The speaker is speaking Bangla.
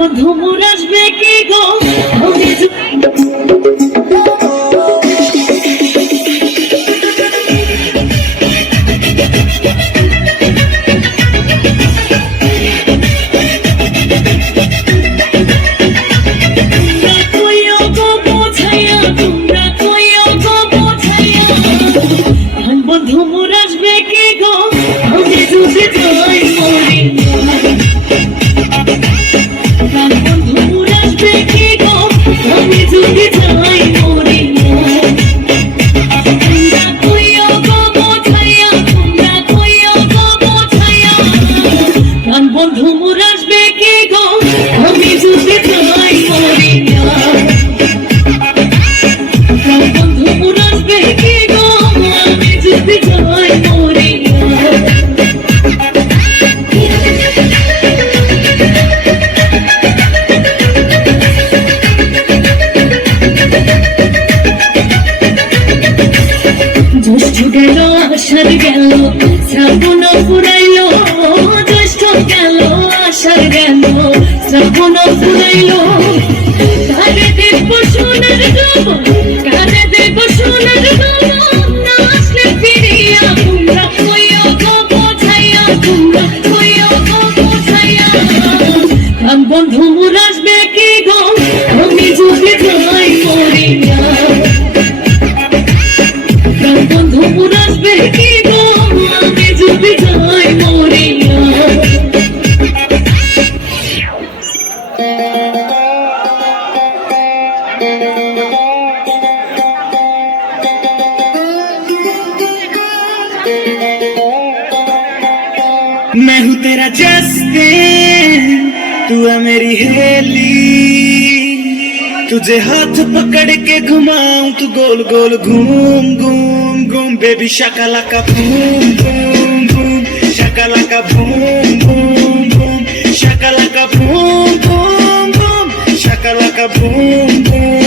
বন্ধু মোর আসবে কি গো বন্ধু মোর আসবে কি গো আমি যদি যাই মরি বন্ধু মোর আসবে কি গো আমি যদি যাই মরি তোমরা কইও গো বোঝাইয়া তোমরা কইও গো বোঝাইয়া বন্ধু মোর আসবে কি গো আমি যদি যাই মরি বন্ধু মোর আসবে কি গো আমি যদি যাই মরি জ্যৈষ্ঠ গেল আষাঢ় গেল শ্রাবণ ফুরাইল জ্যৈষ্ঠ গেল আষাঢ় গেল শ্রাবণ ফুরাইল কারে দেব সোনার গো কারে দেব সোনার গো না আসলে ফিরিয়া তোমরা কইও গো বোঝাইয়া তোমরা কইও গো বোঝাইয়া বন্ধু মোর আসবে কি গো আমি যদি যাই মরিয়া বন্ধু মোর আসবে কি গো আমি যদি যাই মরিয়া मैं हूँ तेरा जस्टिन तू है मेरी हेली तुझे हाथ पकड़ के घुमाऊं तू गोल गोल घूम घूम घूम baby Shakalaka boom boom boom Shakalaka boom boom boom Shakalaka boom boom boom Shakalaka boom boom